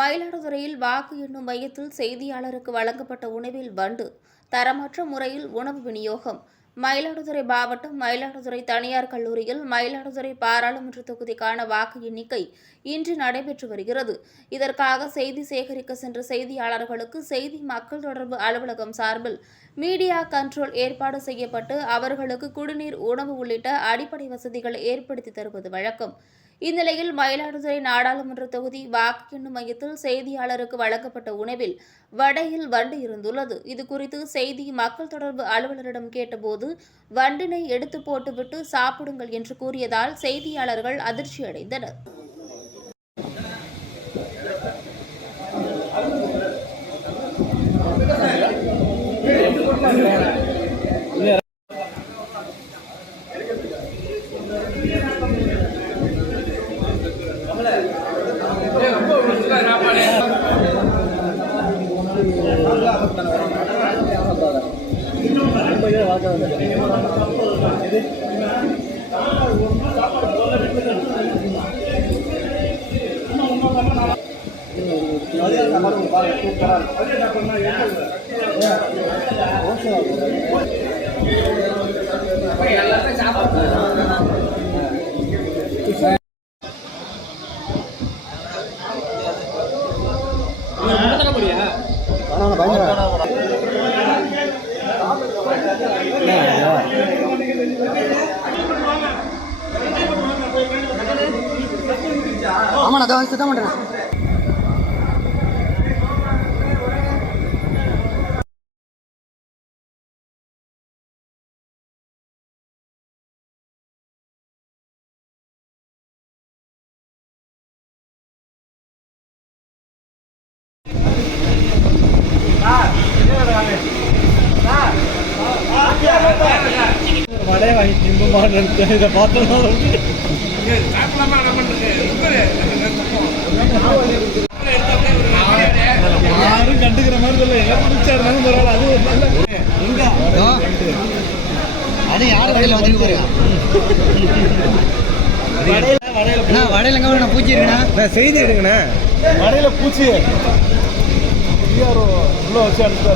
மயிலாடுதுறையில் வாக்கு எண்ணும் மையத்தில் செய்தியாளருக்கு வழங்கப்பட்ட உணவில் வண்டு, தரமற்ற முறையில் உணவு விநியோகம். மயிலாடுதுறை மாவட்டம் மயிலாடுதுறை தனியார் கல்லூரியில் மயிலாடுதுறை பாராளுமன்ற தொகுதிக்கான வாக்கு எண்ணிக்கை இன்று நடைபெற்று வருகிறது. இதற்காக செய்தி சேகரிக்க சென்ற செய்தியாளர்களுக்கு செய்தி மக்கள் தொடர்பு அலுவலகம் சார்பில் மீடியா கண்ட்ரோல் ஏற்பாடு செய்யப்பட்டு அவர்களுக்கு குடிநீர், உணவு உள்ளிட்ட அடிப்படை வசதிகளை ஏற்படுத்தி தருவது வழக்கம். இந்நிலையில் மயிலாடுதுறை நாடாளுமன்ற தொகுதி வாக்கு எண்ணும் மையத்தில் செய்தியாளருக்கு வழங்கப்பட்ட உணவில் வடையில் வண்டு இருந்துள்ளது. இதுகுறித்து செய்தி மக்கள் தொடர்பு அலுவலரிடம் கேட்டபோது வண்டினை எடுத்து போட்டுவிட்டு சாப்பிடுங்கள் என்று கூறியதால் செய்தியாளர்கள் அதிர்ச்சியடைந்தனர். ஆமா, நான் தான் சுத்தம் பண்றேன். வடைய வாங்கி திம்புமான்னு இதை பார்த்தோம். யாரும் கண்டுக்கிற மாதிரி சொல்ல பிடிச்சா இருந்தாலும் பரவாயில்ல. அது ஒரு நல்ல அது யார் வடையில வந்து வடையில பூச்சி இருக்குண்ணா, செய்தி எடுங்கண்ணா. வடையில பூச்சி உள்ள வச்சு அடுத்த